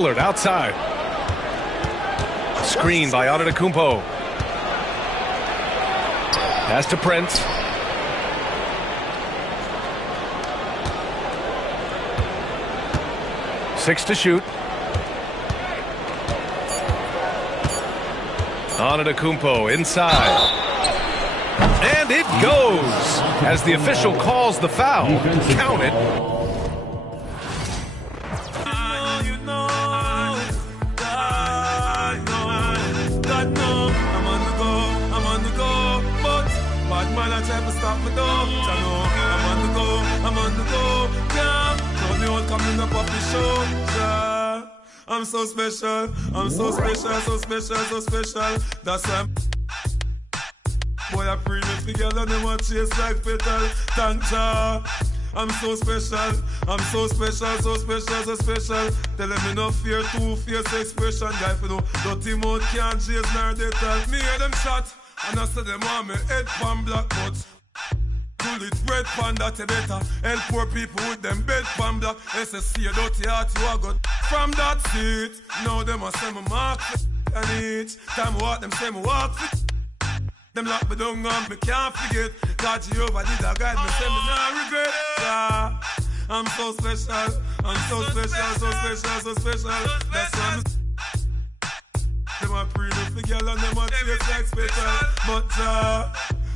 Outside. Screen by Antetokounmpo. Pass to Prince. Six to shoot. Antetokounmpo inside. And it goes as the official calls the foul. Count it. I'm so special, I'm so special, so special, so special. That's why boy, I pray me together, them a chase like petal. Thank Jah. I'm so special, I'm so special, so special, so special. Tell them me no fear, two-face expression. Guy for no dirty mouth can't chase nor they tell. Me hear them shot, and I say them want me head pan black but pull it red pan that you better. Help poor people with them bed pan black. SSC a dirty heart you a got from that seat. Now them a say me mark and each time I walk them say me walk fit. Them lock me down and me can't forget. God Jehovah did a guide me, say me not regret. Yeah. I'm so special, I'm so special, so special, so special. That's why I'm them a pray for girl and them a chase like special. But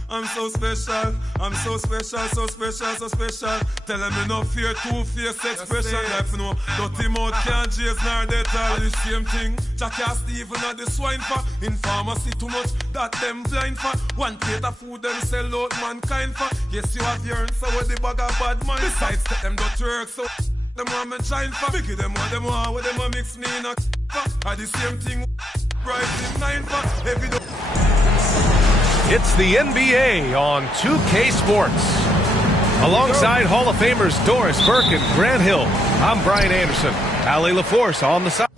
I'm so special, I'm so special, so special, so special. Tell them me no fear, two-face expression. Like you know, dirty mouth can't chase nor they tell the same thing. Jack asked even at the swine for. In pharmacy too much, that them blind for. One plate of food them sell out mankind for. Yes, you have your so with the bag of bad mind. Besides, take them got to work, so them want me shine for. Biggie them want with them a mix me in a for. Are the same thing, rising 9 for. Every day. It's the NBA on 2K Sports. Alongside Hall of Famers Doris Burke and Grant Hill, I'm Brian Anderson. Ali LaForce on the side.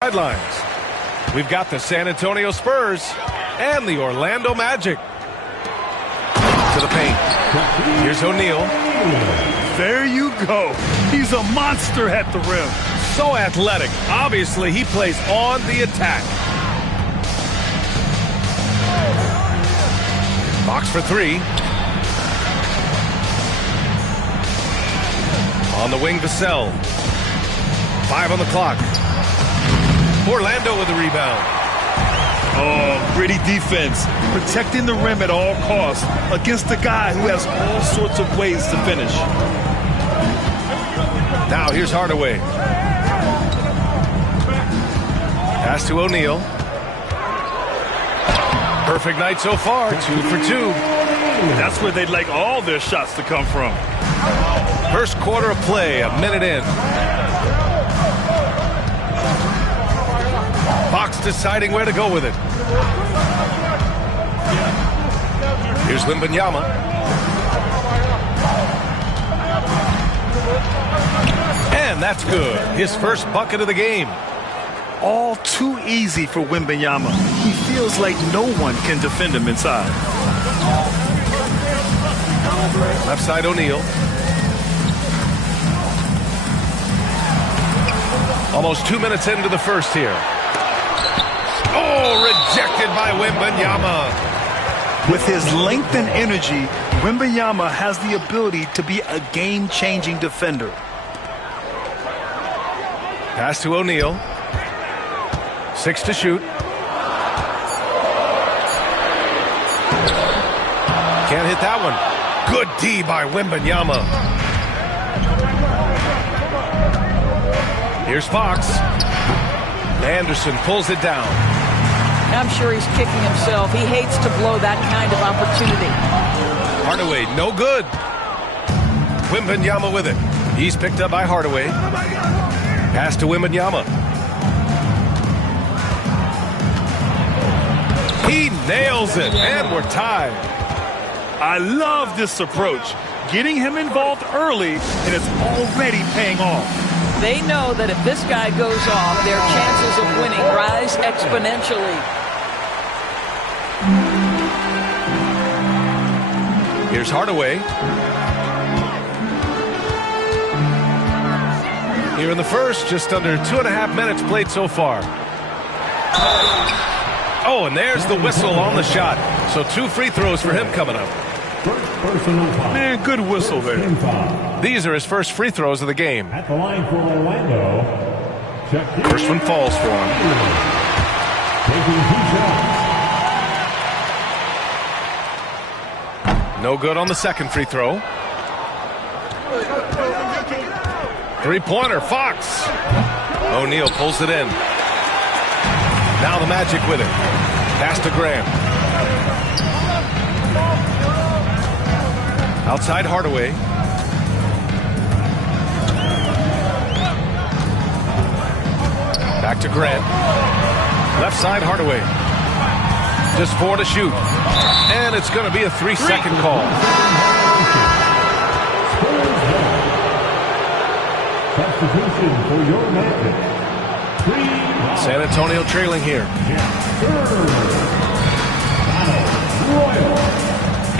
Sidelines. We've got the San Antonio Spurs and the Orlando Magic. To the paint. Here's O'Neal. There you go. He's a monster at the rim. So athletic. Obviously, he plays on the attack. Box for three. On the wing, Vassell. 5 on the clock. Orlando with the rebound. Oh, gritty defense. Protecting the rim at all costs against a guy who has all sorts of ways to finish. Now here's Hardaway. Pass to O'Neal. Perfect night so far, 2 for 2. That's where they'd like all their shots to come from. First quarter of play, a minute in. Fox deciding where to go with it. Here's Wembanyama. And that's good. His first bucket of the game. All too easy for Wembanyama. He feels like no one can defend him inside. Left side O'Neal. Almost 2 minutes into the first here. Oh, rejected by Wembanyama. With his length and energy, Wembanyama has the ability to be a game-changing defender. Pass to O'Neal. 6 to shoot. Can't hit that one. Good D by Wembanyama. Here's Fox. Anderson pulls it down. I'm sure he's kicking himself. He hates to blow that kind of opportunity. Hardaway, no good. Wembanyama with it. He's picked up by Hardaway. Pass to Wembanyama. He nails it, and we're tied. I love this approach. Getting him involved early, and it's already paying off. They know that if this guy goes off, their chances of winning rise exponentially. Here's Hardaway. Here in the first, just under 2.5 minutes played so far. Oh, and there's the whistle on the shot. So 2 free throws for him coming up. Man, good whistle there. These are his first free throws of the game. At the line for Orlando. First one falls for him. Taking 2 shots. No good on the second free throw. Three-pointer, Fox. O'Neal pulls it in. Now the Magic with it. Pass to Graham. Outside Hardaway. Back to Grant. Left side Hardaway. Just 4 to shoot. And it's going to be a 3-second call. Substitution for your Magic. San Antonio trailing here.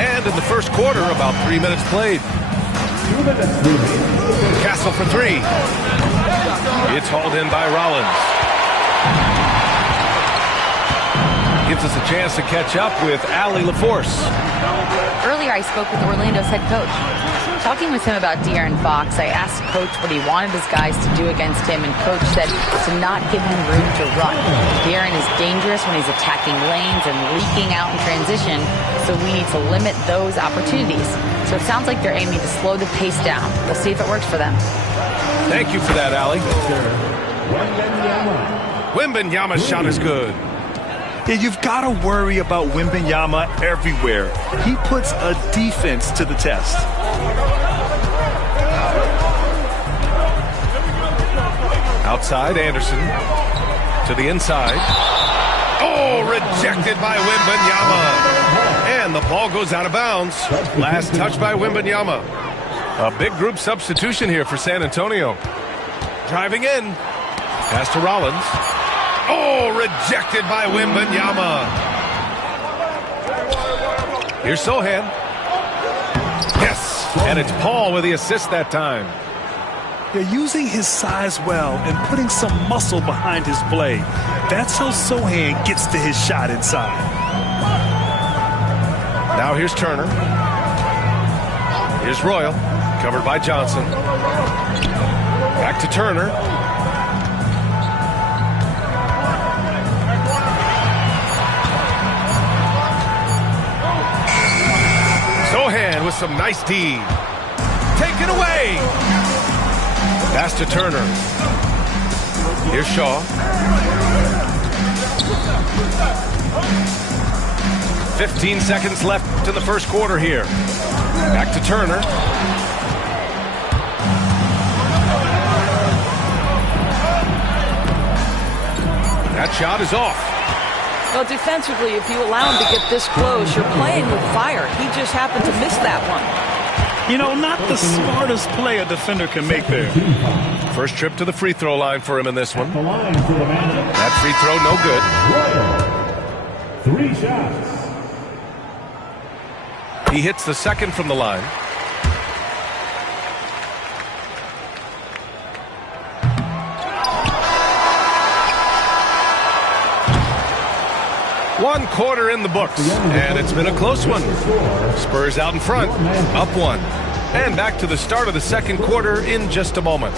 And in the first quarter, about 3 minutes played. Castle for 3. It's hauled in by Rollins. Gives us a chance to catch up with Allie LaForce. Earlier, I spoke with Orlando's head coach. Talking with him about De'Aaron Fox, I asked Coach what he wanted his guys to do against him, and Coach said to not give him room to run. De'Aaron is dangerous when he's attacking lanes and leaking out in transition, so we need to limit those opportunities. So it sounds like they're aiming to slow the pace down. We'll see if it works for them. Thank you for that, Allie. Wembanyama's shot is good. Yeah, you've got to worry about Wembanyama everywhere. He puts a defense to the test. Outside, Anderson. To the inside. Oh, rejected by Wembanyama. And the ball goes out of bounds. Last touch by Wembanyama. A big group substitution here for San Antonio. Driving in. Pass to Rollins. Oh, rejected by Wembanyama. Here's Sohan. Yes, and it's Paul with the assist that time. They're using his size well and putting some muscle behind his play. That's how Sohan gets to his shot inside. Now here's Turner. Here's Royal, covered by Johnson. Back to Turner. Sohan with some nice D. Take it away. Pass to Turner. Here's Shaw. 15 seconds left in the first quarter here. Back to Turner. That shot is off. Well, defensively, if you allow him to get this close, you're playing with fire. He just happened to miss that one. You know, not the smartest play a defender can make there. First trip to the free throw line for him in this one. That free throw, no good. 3 shots. He hits the second from the line. One quarter in the books, and it's been a close one. Spurs out in front, up 1. And back to the start of the second quarter in just a moment.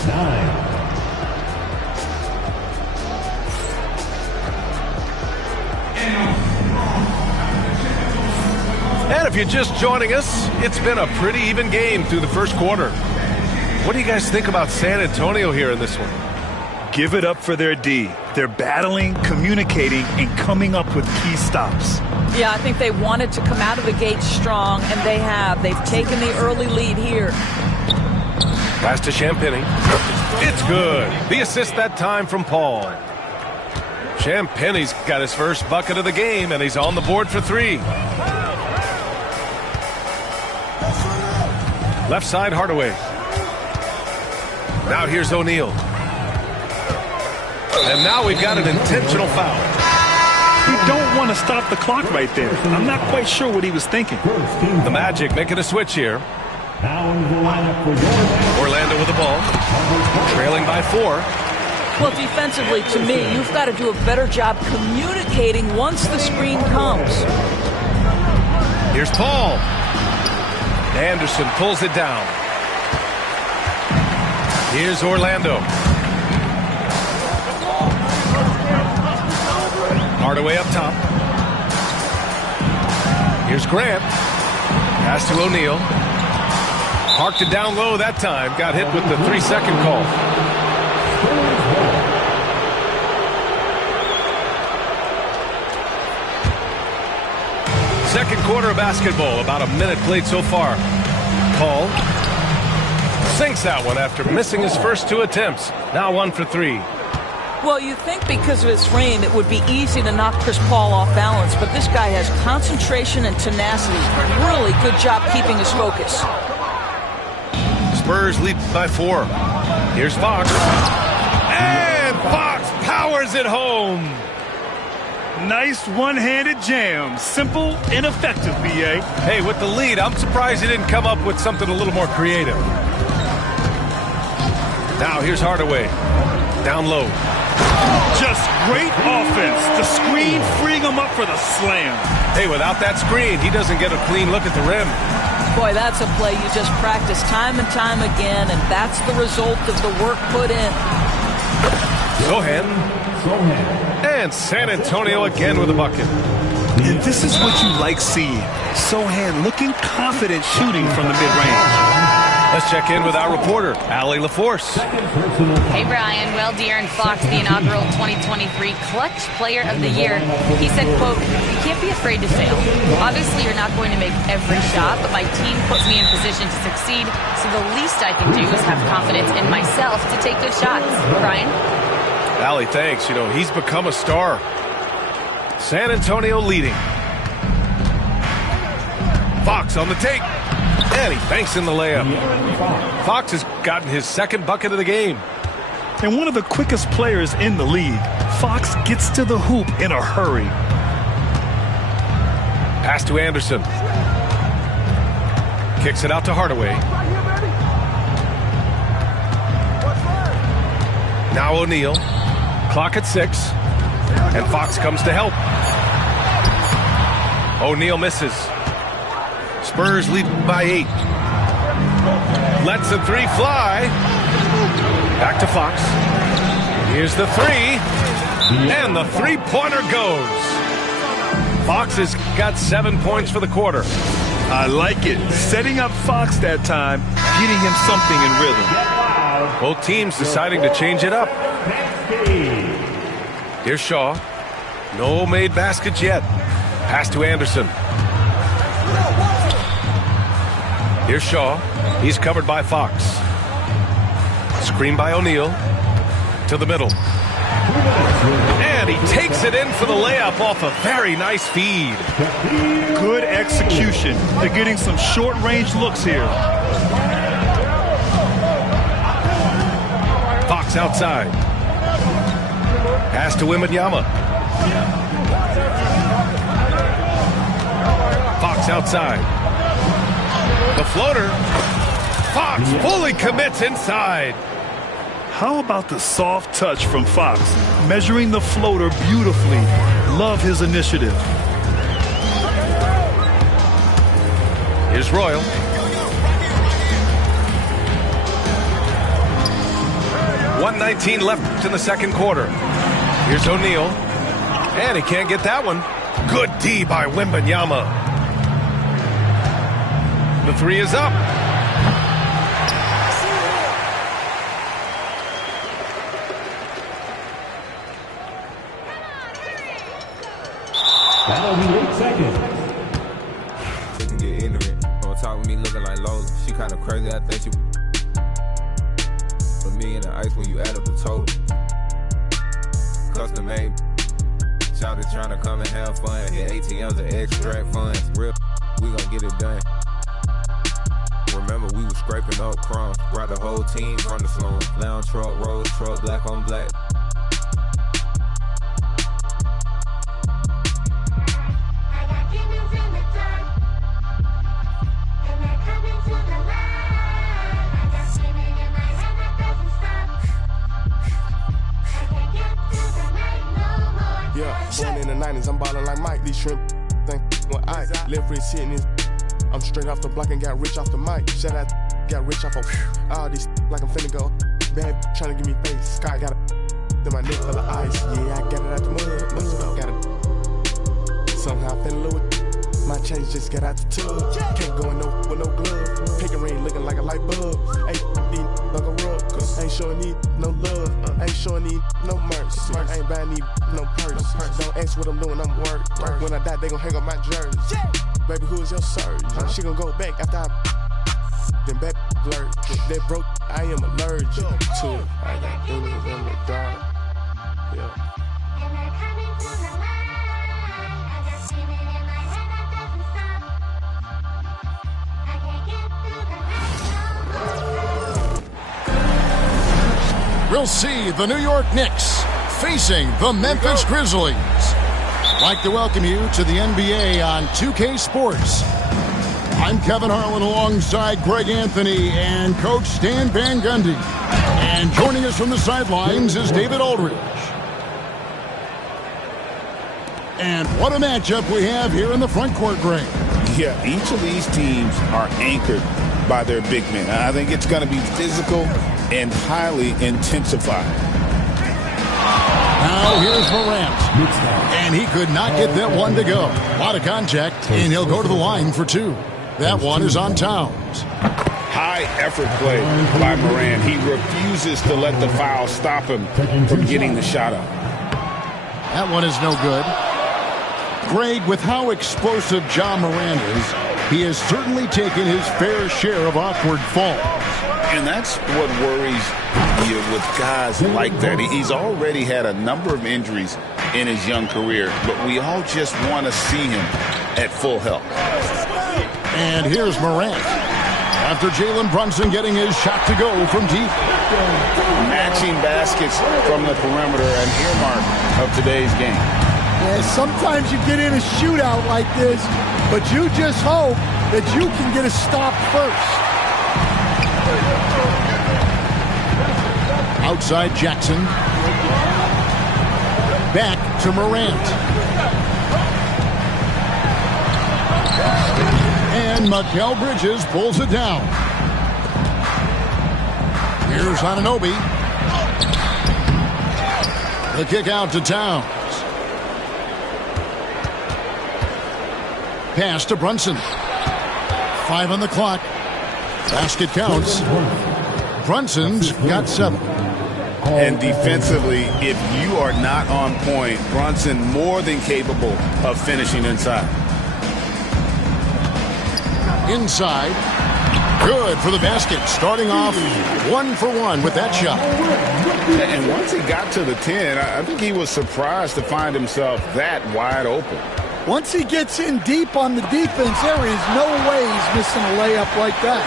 And if you're just joining us, it's been a pretty even game through the first quarter. What do you guys think about San Antonio here in this one? Give it up for their D. They're battling, communicating, and coming up with key stops. Yeah, I think they wanted to come out of the gate strong, and they have. They've taken the early lead here. Pass to Champagnie. It's good. The assist that time from Paul. Champagnie's got his first bucket of the game, and he's on the board for 3. Left side, Hardaway. Now here's O'Neal. And now we've got an intentional foul. You don't want to stop the clock right there. I'm not quite sure what he was thinking. The Magic making a switch here. Now into the lineup for your man. Orlando with the ball. Trailing by 4. Well, defensively, to me, you've got to do a better job communicating once the screen comes. Here's Paul. Anderson pulls it down. Here's Orlando. Hardaway up top. Here's Grant. Pass to O'Neal. Parked it down low that time. Got hit with the 3-second call. Second quarter of basketball. About a minute played so far. Paul sinks that one after missing his first 2 attempts. Now 1 for 3. Well, you think because of his frame it would be easy to knock Chris Paul off balance, but this guy has concentration and tenacity. Really good job keeping his focus. Spurs lead by 4. Here's Fox. And Fox powers it home. Nice one-handed jam. Simple and effective, B.A. Hey, with the lead, I'm surprised he didn't come up with something a little more creative. Now here's Hardaway. Down low. Just great offense. The screen freeing him up for the slam. Hey, without that screen, he doesn't get a clean look at the rim. Boy, that's a play you just practice time and time again, and that's the result of the work put in. Sohan. And San Antonio again with a bucket. And this is what you like seeing. Sohan looking confident shooting from the mid-range. Let's check in with our reporter, Allie LaForce. Hey, Brian. Well, De'Aaron Fox, the inaugural 2023 Clutch Player of the Year, he said, quote, "You can't be afraid to fail. Obviously, you're not going to make every shot, but my team puts me in position to succeed, so the least I can do is have confidence in myself to take good shots." Brian? Allie, thanks. You know, he's become a star. San Antonio leading. Fox on the take. And he banks in the layup. Fox has gotten his second bucket of the game. And one of the quickest players in the league. Fox gets to the hoop in a hurry. Pass to Anderson. Kicks it out to Hardaway. Now O'Neal. Clock at 6. And Fox comes to help. O'Neal misses. Spurs lead by 8. Lets the 3 fly. Back to Fox. Here's the 3. And the 3-pointer goes. Fox has got 7 points for the quarter. I like it. Setting up Fox that time, getting him something in rhythm. Both teams deciding to change it up. Here's Shaw. No made baskets yet. Pass to Anderson. Here's Shaw. He's covered by Fox. Screen by O'Neal. To the middle. And he takes it in for the layup off a very nice feed. Good execution. They're getting some short-range looks here. Fox outside. Pass to Wembanyama. Fox outside. The floater. Fox fully commits inside. How about the soft touch from Fox? Measuring the floater beautifully. Love his initiative. Here's Royal. .119 left in the second quarter. Here's O'Neal. And he can't get that one. Good D by Wembanyama. The 3 is up. That'll be 8 seconds. She can get ignorant. On top of me looking like Lola. She kinda crazy, I think she. But me in the ice when you add up the total. Custom made. Shouted trying to come and have fun. Hit ATMs and extract funds. Real, we gon' get it done. Remember, we was scraping up crumbs. Brought the whole team from the slum. Lounge truck, road truck, black on black. Yeah, born in the 90s, I'm ballin' like Mike. These shrimp think when I left wrist hitting this. I'm straight off the block and got rich off the mic. Shout out, got rich off of all these like I'm finna go. Bad trying to give me face. Sky got a then my neck full of ice. Yeah, I got it out the mud. Got it. Somehow I fell in love with. My chains just got out the tub. Can't go in with no glove. Pink ring looking like a light bulb. Ain't need like a rub. Ain't showing need no love. Ain't showing need no merch. Ain't buying need no purse. Don't ask what I'm doing, I'm work. When I die, they gon' hang up my jersey. Baby, who is your surge? She gon' go back after I then back blurred. That broke, I am allergic to it. I got demons in the dark. Yeah. We'll see the New York Knicks facing the Memphis Grizzlies. I'd like to welcome you to the NBA on 2K Sports. I'm Kevin Harlan alongside Greg Anthony and Coach Stan Van Gundy. And joining us from the sidelines is David Aldridge. And what a matchup we have here in the front court, Greg. Yeah, each of these teams are anchored by their big men. I think it's going to be physical and highly intensified. Now here's Morant. And he could not get that one to go. A lot of contact, and he'll go to the line for two. That one is on Towns. High effort play by Morant. He refuses to let the foul stop him from getting the shot up. That one is no good. Greg, with how explosive Ja Morant is, he has certainly taken his fair share of awkward falls. And that's what worries you with guys like that. He's already had a number of injuries in his young career, but we all just want to see him at full health. And here's Morant. After Jalen Brunson getting his shot to go from deep. Matching baskets from the perimeter, an earmark of today's game. Yeah, sometimes you get in a shootout like this, but you just hope that you can get a stop first. Outside Jackson. Back to Morant. And Mikal Bridges pulls it down. Here's Anunoby. The kick out to Towns. Pass to Brunson. 5 on the clock. Basket counts. Brunson's got 7. And defensively, if you are not on point, Brunson more than capable of finishing inside. Inside. Good for the basket. Starting off 1 for 1 with that shot. And once he got to the 10, I think he was surprised to find himself that wide open. Once he gets in deep on the defense, there is no way he's missing a layup like that.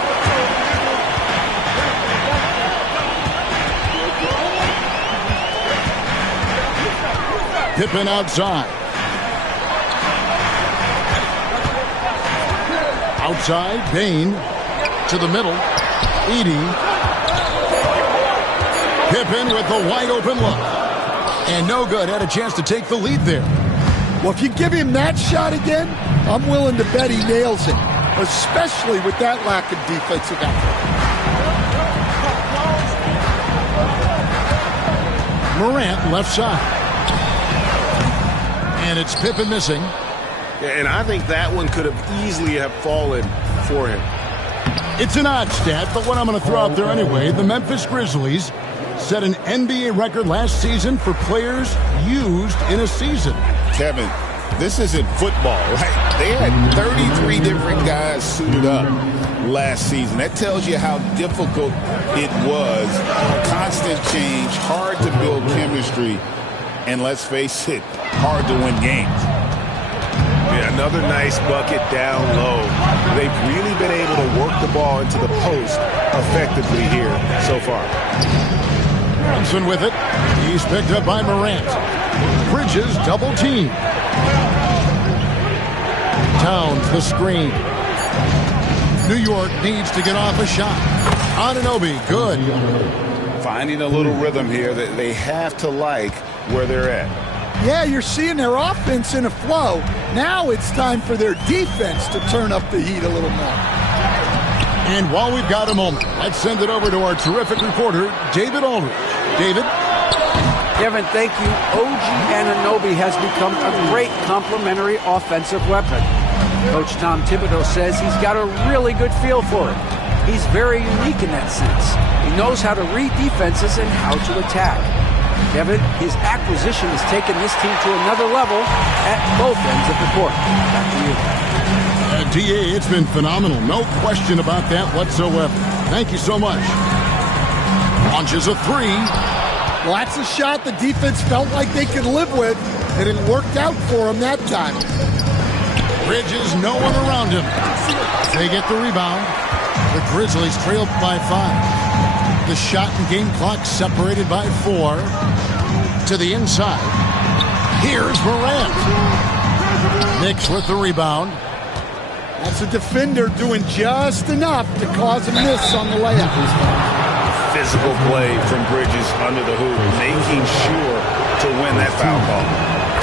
Pippen outside. Outside, Bane to the middle. Edey. Pippen with the wide open look. And no good. Had a chance to take the lead there. Well, if you give him that shot again, I'm willing to bet he nails it, especially with that lack of defensive effort. Morant left side. And it's Pippen missing. And I think that one could have easily have fallen for him. It's an odd stat, but what I'm going to throw out there anyway, the Memphis Grizzlies set an NBA record last season for players used in a season. Kevin, this isn't football, right? They had 33 different guys suited up last season. That tells you how difficult it was. Constant change, hard to build chemistry, and let's face it, hard to win games. Yeah, another nice bucket down low. They've really been able to work the ball into the post effectively here so far. Brunson with it. He's picked up by Morant. Bridges double team. Towns the screen. New York needs to get off a shot. Anunoby, good. Finding a little rhythm here that they have to like where they're at. Yeah, you're seeing their offense in a flow. Now it's time for their defense to turn up the heat a little more. And while we've got a moment, let's send it over to our terrific reporter, David Aldridge. David? Kevin, thank you. OG Anunoby has become a great complementary offensive weapon. Coach Tom Thibodeau says he's got a really good feel for it. He's very unique in that sense. He knows how to read defenses and how to attack. Kevin, his acquisition has taken this team to another level at both ends of the court. Back to you. DA, it's been phenomenal. No question about that whatsoever. Thank you so much. Launches a three. Well, that's a shot the defense felt like they could live with, and it worked out for them that time. Bridges, no one around him. They get the rebound. The Grizzlies trail by 5. The shot and game clock separated by 4. To the inside. Here's Morant. Knicks with the rebound. That's a defender doing just enough to cause a miss on the layup. Physical play from Bridges under the hoop, making sure to win that foul call.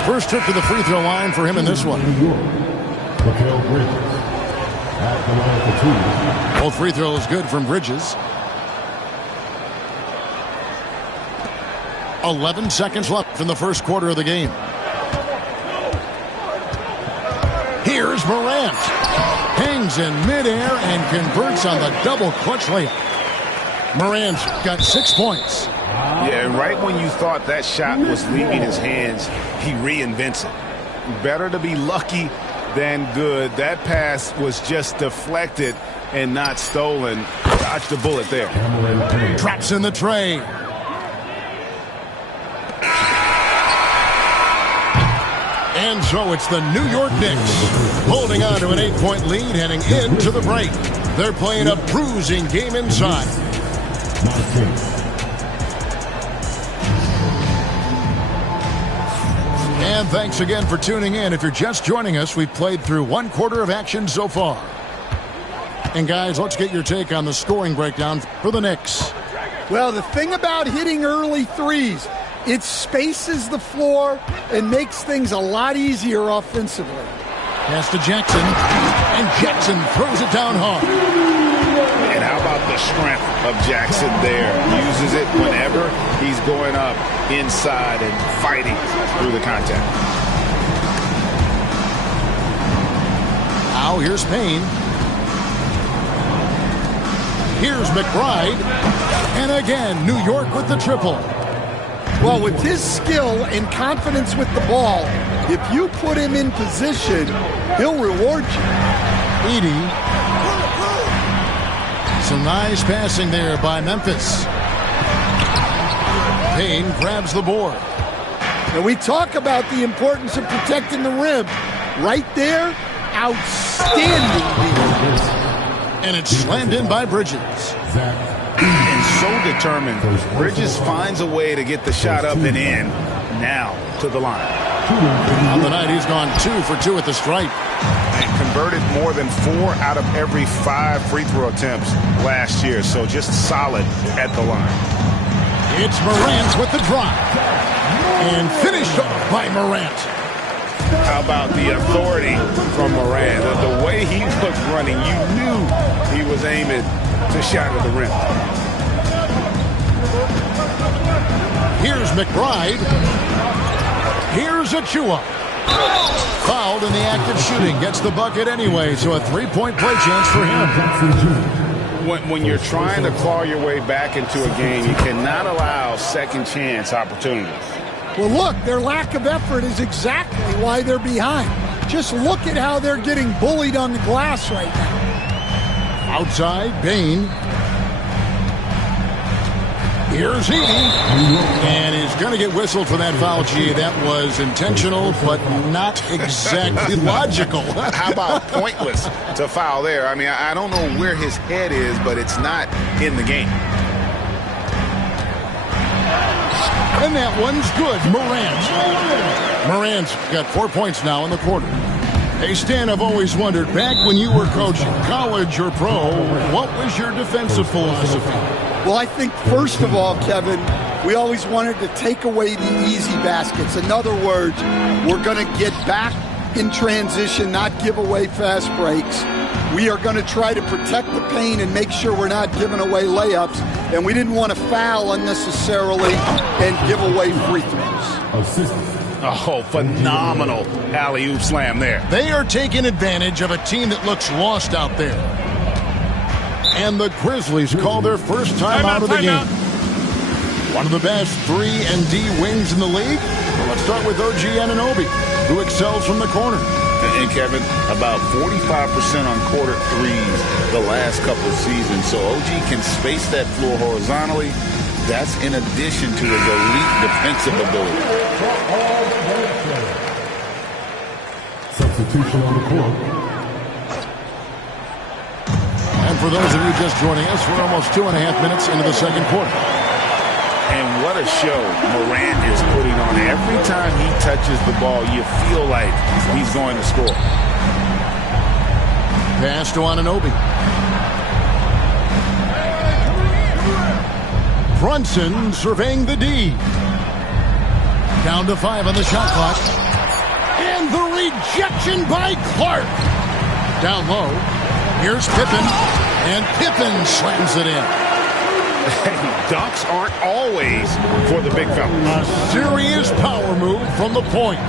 First trip to the free throw line for him in this one. Mikal Bridges at the line for 2. Both free throws good from Bridges. 11 seconds left in the first quarter of the game. Here's Morant. Hangs in midair and converts on the double clutch layup. Morant's got 6 points. Yeah, and right when you thought that shot was leaving his hands, he reinvents it. Better to be lucky than good. That pass was just deflected and not stolen. Dodged the bullet there. Drops in the tray. And so it's the New York Knicks holding on to an 8-point lead heading into the break. They're playing a bruising game inside. And thanks again for tuning in. If you're just joining us, we've played through 1 quarter of action so far. And guys, let's get your take on the scoring breakdown for the Knicks. Well, the thing about hitting early threes, it spaces the floor and makes things a lot easier offensively. Pass to Jackson, and Jackson throws it down hard. And how about the strength of Jackson there? Uses it whenever he's going up inside and fighting through the contact. Now here's Payne. Here's McBride. And again, New York with the triple. Well, with his skill and confidence with the ball, if you put him in position, he'll reward you. Edey. Some nice passing there by Memphis. Payne grabs the board. And we talk about the importance of protecting the rim. Right there, outstanding defense. And it's slammed in by Bridges. And so determined. Bridges finds a way to get the shot up and in. Now to the line. On the night, he's gone 2 for 2 at the stripe. And converted more than 4 out of every 5 free throw attempts last year. So just solid at the line. It's Morant with the drop. And finished off by Morant. How about the authority from Morant? The way he was running, you knew he was aiming to shatter the rim. Here's McBride. Here's Achua. Fouled in the act of shooting. Gets the bucket anyway, so a 3-point play chance for him. When you're trying to claw your way back into a game, you cannot allow second chance opportunities. Well, look, their lack of effort is exactly why they're behind. Just look at how they're getting bullied on the glass right now. Outside, Payne. Here's Edey. And he's going to get whistled for that foul, G. That was intentional, but not exactly logical. How about pointless to foul there? I mean, I don't know where his head is, but it's not in the game. And that one's good. Morant's got 4 points now in the quarter. Hey, Stan, I've always wondered, back when you were coaching, college or pro, what was your defensive philosophy? Well, I think, first of all, Kevin, we always wanted to take away the easy baskets. In other words, we're going to get back in transition, not give away fast breaks. We are going to try to protect the paint and make sure we're not giving away layups. And we didn't want to foul unnecessarily and give away free throws. Oh, phenomenal alley-oop slam there. They are taking advantage of a team that looks lost out there. And the Grizzlies call their first time out of the game. One of the best 3-and-D wings in the league. Well, let's start with OG Anunoby, who excels from the corner. And Kevin, about 45% on quarter threes the last couple of seasons. So OG can space that floor horizontally. That's in addition to his elite defensive ability. Substitution on the court. And for those of you just joining us, we're almost 2.5 minutes into the second quarter. And what a show Morant is putting on. Every time he touches the ball, you feel like he's going to score. Pass to Anunoby. Brunson surveying the D. Down to 5 on the shot clock. And the rejection by Clark. Down low. Here's Pippen. And Pippen slams it in. Dunks aren't always for the big fella. A serious power move from the point.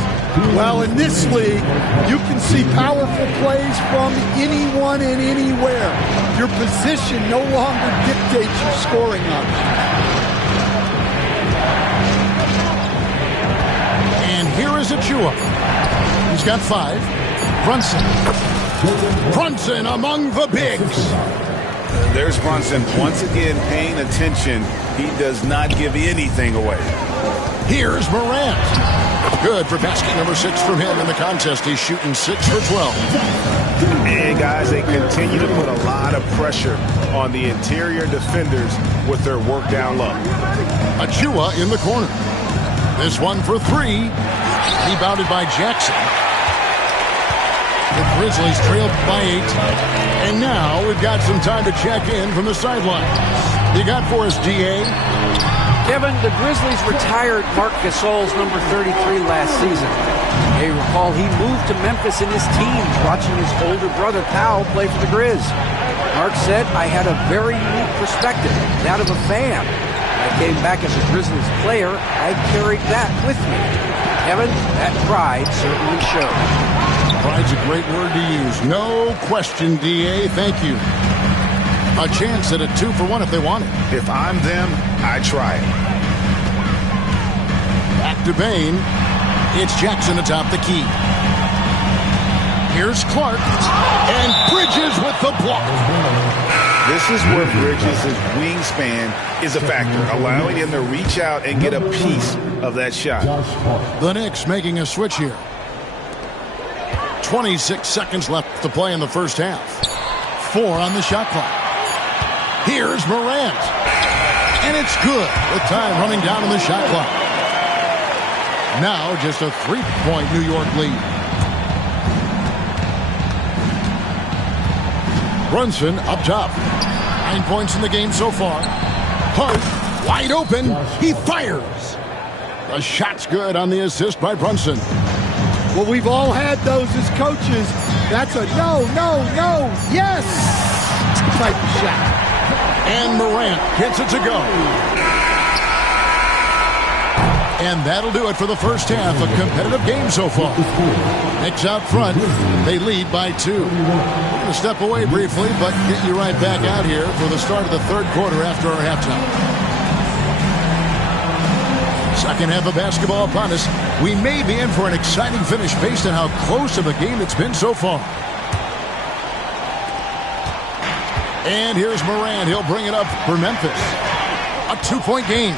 Well, in this league, you can see powerful plays from anyone and anywhere. Your position no longer dictates your scoring options. And here is Achua. He's got 5. Brunson among the bigs. There's Brunson once again paying attention. He does not give anything away. Here's Morant. Good for basket number 6 from him in the contest. He's shooting 6 for 12. And guys, they continue to put a lot of pressure on the interior defenders with their work down low. Achua in the corner. This one for 3. Rebounded by Jackson. The Grizzlies trailed by 8. And now we've got some time to check in from the sidelines. You got for us, DA? Kevin, the Grizzlies retired Marc Gasol's number 33 last season. You may recall he moved to Memphis in his teens, watching his older brother Powell play for the Grizz. Marc said, I had a very unique perspective, that of a fan. When I came back as a Grizzlies player, I carried that with me. Kevin, that pride certainly showed. Pride's a great word to use. No question, DA. Thank you. A chance at a 2-for-1 if they want it. If I'm them, I try it. Back to Bane. It's Jackson atop the key. Here's Clark. And Bridges with the block. This is where Bridges' wingspan is a factor, allowing him to reach out and get a piece of that shot. The Knicks making a switch here. 26 seconds left to play in the first half. 4 on the shot clock. Here's Morant. And it's good with time running down on the shot clock. Now just a 3-point New York lead. Brunson up top. 9 points in the game so far. Hart wide open. He fires. The shot's good on the assist by Brunson. Well, we've all had those as coaches. That's a no, yes type of shot. And Morant gets it to go. And that'll do it for the first half. A competitive game so far. Knicks out front. They lead by 2. We're going to step away briefly, but get you right back out here for the start of the third quarter after our halftime. Second half of basketball upon us. We may be in for an exciting finish based on how close of a game it's been so far. And here's Morant. He'll bring it up for Memphis. A 2-point game.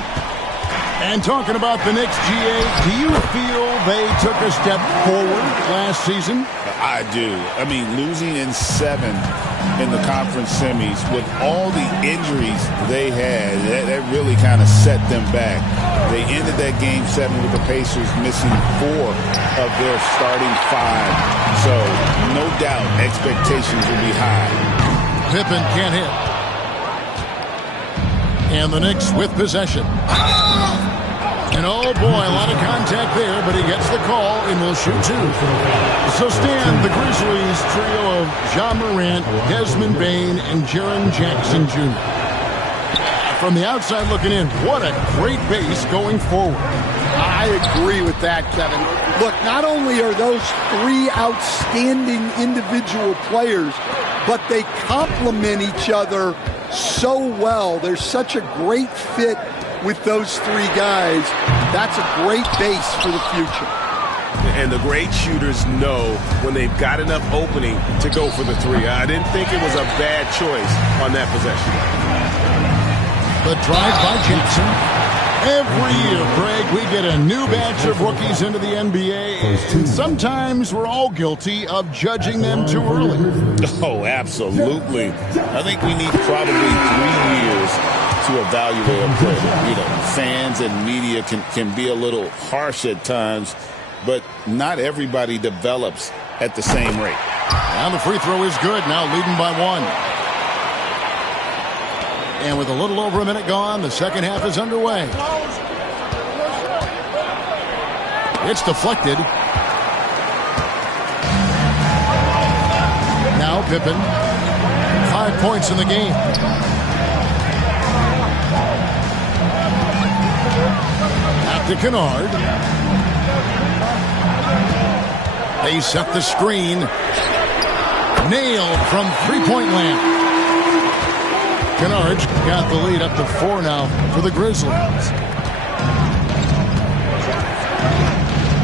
And talking about the Knicks, GA, do you feel they took a step forward last season? I do. I mean, losing in 7 in the conference semis with all the injuries they had, that really kind of set them back. They ended that game 7 with the Pacers missing 4 of their starting 5. So, no doubt, expectations will be high. Pippen can't hit. And the Knicks with possession. And oh boy, a lot of contact there, but he gets the call and will shoot two. So Stan, the Grizzlies trio of Ja Morant, Desmond Bane, and Jaren Jackson Jr. From the outside looking in, what a great base going forward. I agree with that, Kevin. Look, not only are those three outstanding individual players, but they complement each other so well. There's such a great fit with those three guys. That's a great base for the future. And the great shooters know when they've got enough opening to go for the three. I didn't think it was a bad choice on that possession. The drive by Jackson. Every year, Greg, we get a new batch of rookies into the NBA, and sometimes we're all guilty of judging them too early. Oh, absolutely. I think we need probably 3 years to evaluate a player. You know, fans and media can be a little harsh at times, but not everybody develops at the same rate. And the free throw is good, now leading by 1. And with a little over a minute gone, the second half is underway. It's deflected. Now Pippen. 5 points in the game. Back to Kennard. They set the screen. Nailed from three-point land. Kennard's got the lead up to 4 now for the Grizzlies.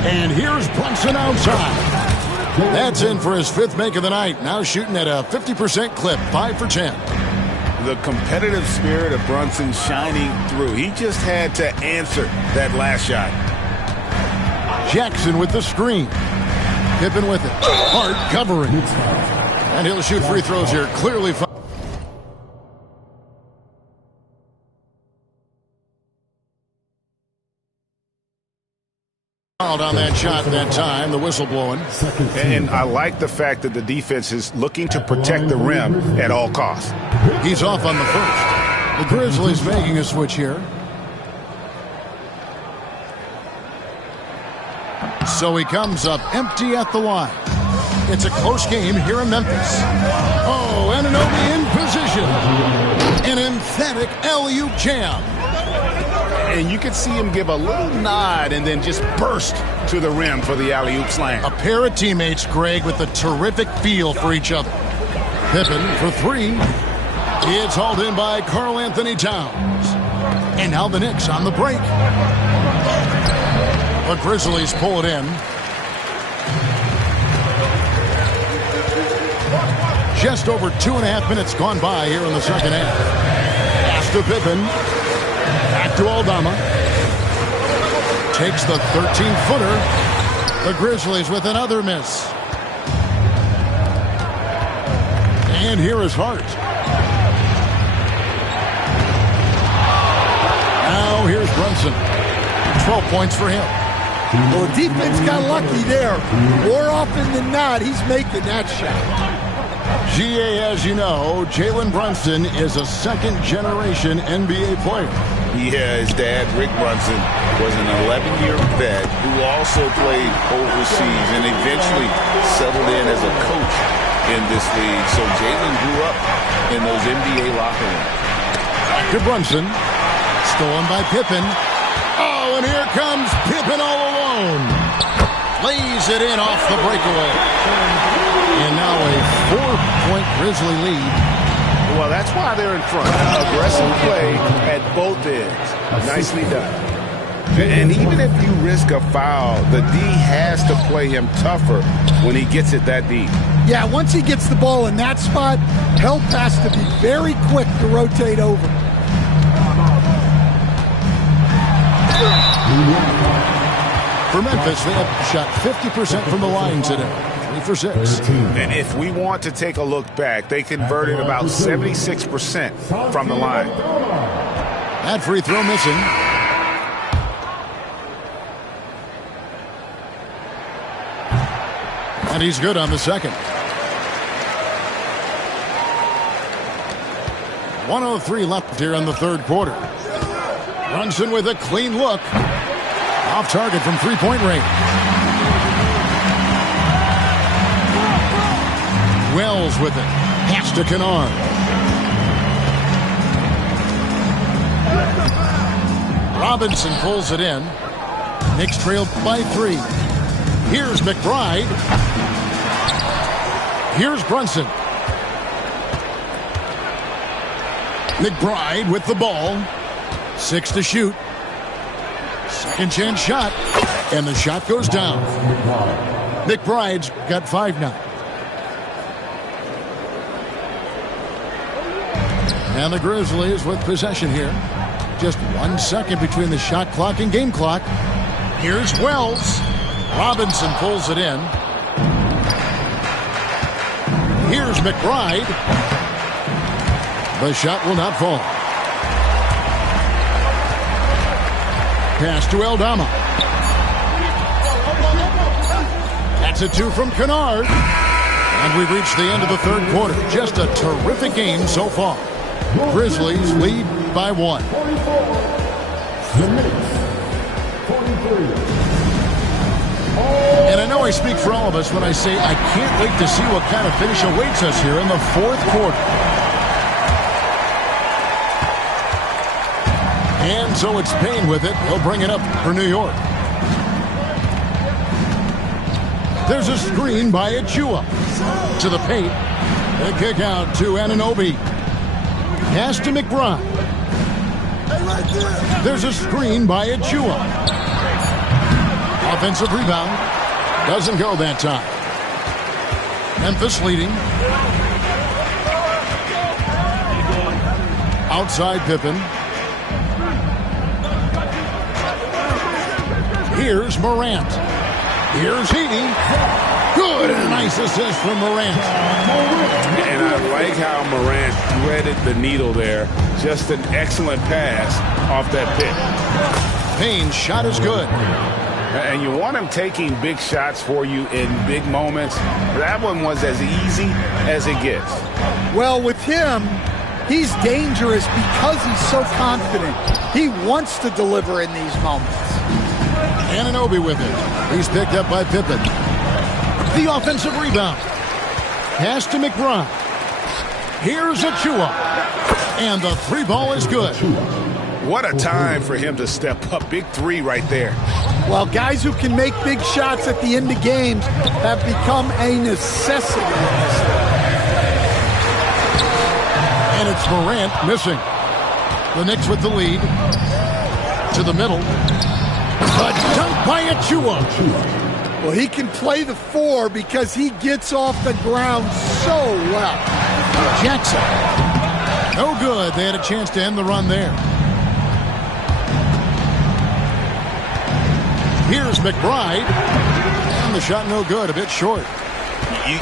And here's Brunson outside. That's in for his 5th make of the night. Now shooting at a 50% clip, 5 for 10. The competitive spirit of Brunson shining through. He just had to answer that last shot. Jackson with the screen. Pippen with it. Hart covering. And he'll shoot free throws here. Clearly on that shot that time, the whistle blowing. And I like the fact that the defense is looking to protect the rim at all costs. He's off on the first. The Grizzlies making a switch here. So he comes up empty at the line. It's a close game here in Memphis. Oh, Anunoby in position. An emphatic alley-oop jam. And you could see him give a little nod and then just burst to the rim for the alley-oop slam. A pair of teammates, Greg, with a terrific feel for each other. Pippen for 3. It's hauled in by Karl Anthony Towns. And now the Knicks on the break. The Grizzlies pull it in. Just over 2.5 minutes gone by here in the second half. Pass to Pippen. Back to Aldama. Takes the 13-footer. The Grizzlies with another miss. And here is Hart. Now here's Brunson. 12 points for him. Well, the defense got lucky there. More often than not, he's making that shot. GA, as you know, Jalen Brunson is a second-generation NBA player. Yeah, his dad, Rick Brunson, was an 11-year vet who also played overseas and eventually settled in as a coach in this league. So Jalen grew up in those NBA locker rooms. Back to Brunson. Stolen by Pippen. Oh, and here comes Pippen all alone. Lays it in off the breakaway. And now a 4-point Grizzly lead. Well, that's why they're in front. Aggressive play at both ends. Nicely done. And even if you risk a foul, the D has to play him tougher when he gets it that deep. Yeah, once he gets the ball in that spot, help has to be very quick to rotate over. For Memphis, they have shot 50% from the line today. 3 for 6. And if we want to take a look back, they converted about 76% from the line. That free throw missing. And he's good on the second. 1:03 left here in the third quarter. Brunson with a clean look. Off target from three-point range. Wells with it. Pass to Kennard. Robinson pulls it in. Knicks trailed by 3. Here's McBride. Here's Brunson. McBride with the ball. 6 to shoot. Second chance shot. And the shot goes down. McBride's got 5 now. And the Grizzlies with possession here. Just 1 second between the shot clock and game clock. Here's Wells. Robinson pulls it in. Here's McBride. The shot will not fall. Pass to Aldama. That's a 2 from Kennard. And we've reached the end of the third quarter. Just a terrific game so far. Grizzlies lead by 1. And I know I speak for all of us when I say I can't wait to see what kind of finish awaits us here in the fourth quarter. And so it's Payne with it. He'll bring it up for New York. There's a screen by Achua. To the paint. The kick out to Anunoby. Pass to McBride. There's a screen by Achua. Offensive rebound. Doesn't go that time. Memphis leading. Outside Pippen. Here's Morant. Here's Heaney. Good and a nice assist from Morant. And I like how Morant threaded the needle there. Just an excellent pass off that pick. Payne's shot is good. And you want him taking big shots for you in big moments. That one was as easy as it gets. Well, with him, he's dangerous because he's so confident. He wants to deliver in these moments. Anunoby with it. He's picked up by Pippen. The offensive rebound. Pass to McBride. Here's Achua. And the 3 ball is good. What a time for him to step up. Big 3 right there. Well, guys who can make big shots at the end of games have become a necessity. And it's Morant missing. The Knicks with the lead. To the middle. A dunk by Achua. Well, he can play the 4 because he gets off the ground so well. Jackson. No good. They had a chance to end the run there. Here's McBride. And the shot no good. A bit short.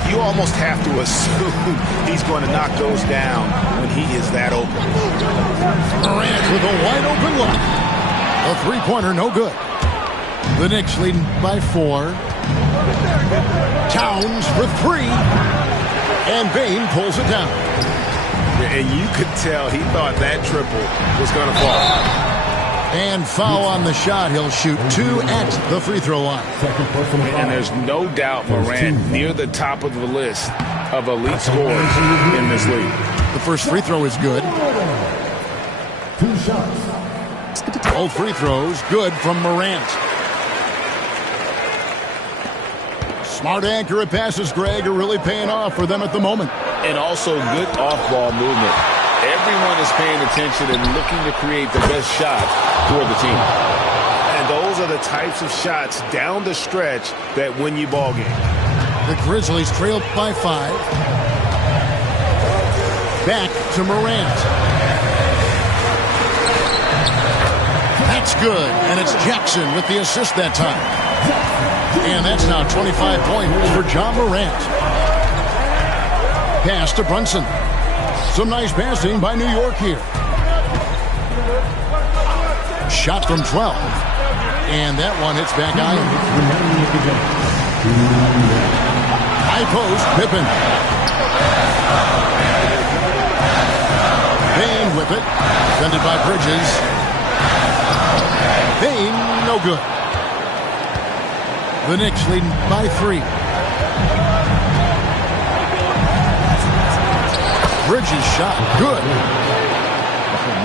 You almost have to assume he's going to knock those down when he is that open. Morant with a wide open look. A 3-pointer no good. The Knicks leading by 4. Towns for 3. And Bane pulls it down. And you could tell he thought that triple was going to fall. And foul on the shot. He'll shoot 2 at the free throw line. And there's no doubt Morant near the top of the list of elite scorers in this league. The first free throw is good. 2 shots. Both free throws good from Morant. Smart, accurate passes, Greg, are really paying off for them at the moment. And also good off-ball movement. Everyone is paying attention and looking to create the best shot for the team. And those are the types of shots down the stretch that win you ball games. The Grizzlies trailed by 5. Back to Morant. That's good, and it's Jackson with the assist that time. And that's now 25 points for John Morant. Pass to Brunson. Some nice passing by New York here. Shot from 12. And that one hits back iron. High post, Pippen. Payne with it. Defended by Bridges. Payne, no good. The Knicks leading by 3. Bridges shot. Good.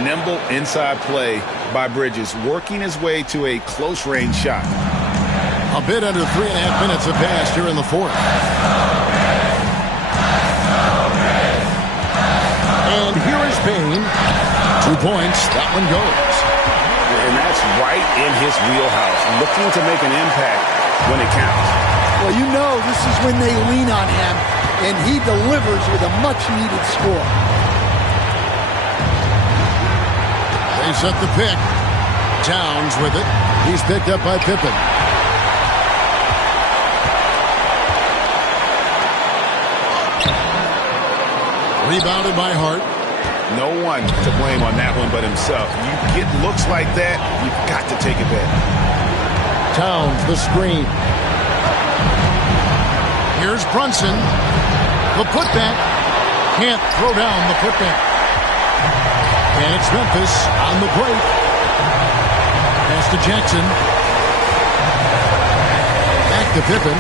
Nimble inside play by Bridges, working his way to a close-range shot. A bit under 3.5 minutes have passed here in the fourth. And here is Payne. 2 points. That one goes. And that's right in his wheelhouse, looking to make an impact when it counts. Well, you know this is when they lean on him, and he delivers with a much-needed score. They set the pick. Towns with it. He's picked up by Pippen. Rebounded by Hart. No one to blame on that one but himself. You get looks like that, you've got to take it back. Towns, the screen. Here's Brunson. The putback. Can't throw down the putback. And it's Memphis on the break. Pass to Jackson. Back to Pippen.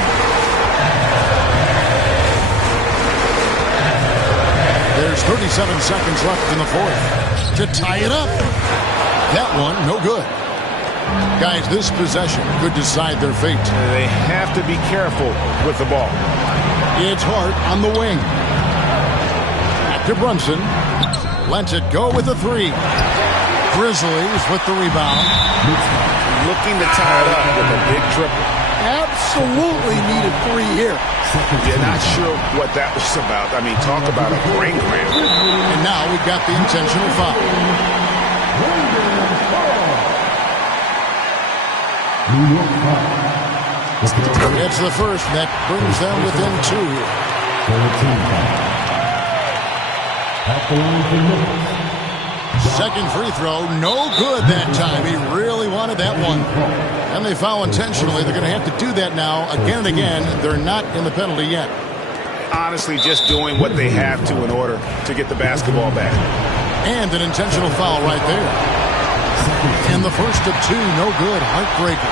There's 37 seconds left in the fourth to tie it up. That one, no good. Guys, this possession could decide their fate. They have to be careful with the ball. It's Hart on the wing. Back to Brunson. Lets it go with the 3. Grizzlies with the rebound. Looking to tie it up with a big triple. Absolutely needed 3 here. You're not sure what that was about. I mean, talk about a brain cramp. And now we've got the intentional foul. It's the first that brings them within 2 here. Second free throw, no good that time. He really wanted that one. And they foul intentionally. They're going to have to do that now again and again. They're not in the penalty yet. Honestly, just doing what they have to in order to get the basketball back. And an intentional foul right there. And the first of 2, no good. Heartbreaker.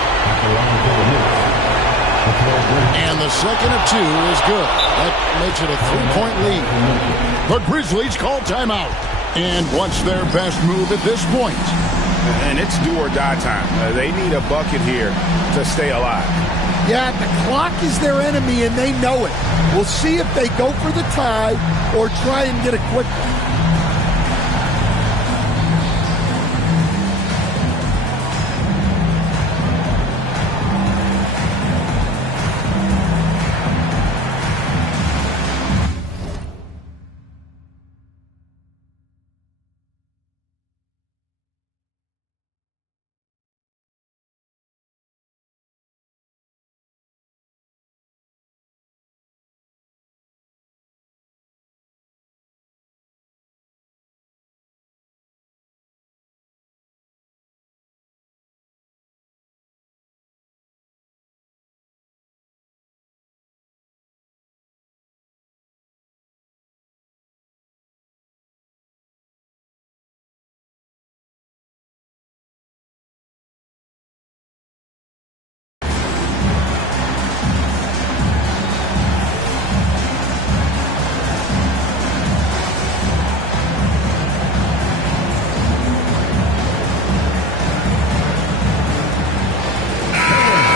And the second of 2 is good. That makes it a 3-point lead. The Grizzlies call timeout. And what's their best move at this point? And it's do or die time. They need a bucket here to stay alive. Yeah, the clock is their enemy, and they know it. We'll see if they go for the tie or try and get a quick one.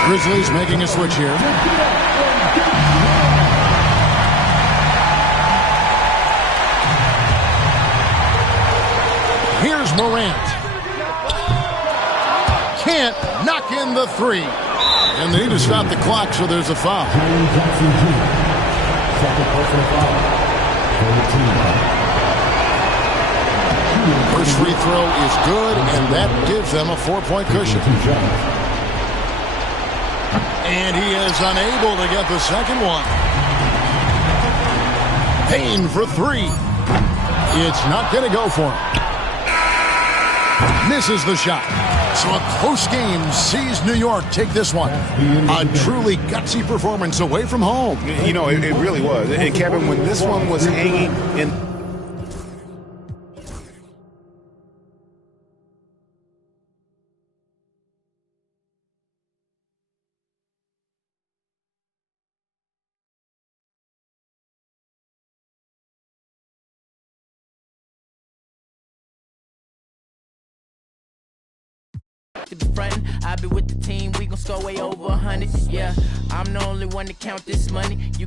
Grizzlies making a switch here. Here's Morant. Can't knock in the 3. And they need to stop the clock, so there's a foul. First free throw is good, and that gives them a 4-point cushion. And he is unable to get the second one. Payne for 3. It's not going to go for him. Misses the shot. So a close game sees New York take this one. A truly gutsy performance away from home. You know, it really was. And Kevin, when this one was hanging in... I be with the team, we gon' score way over 100. Yeah, I'm the only one to count this money. You can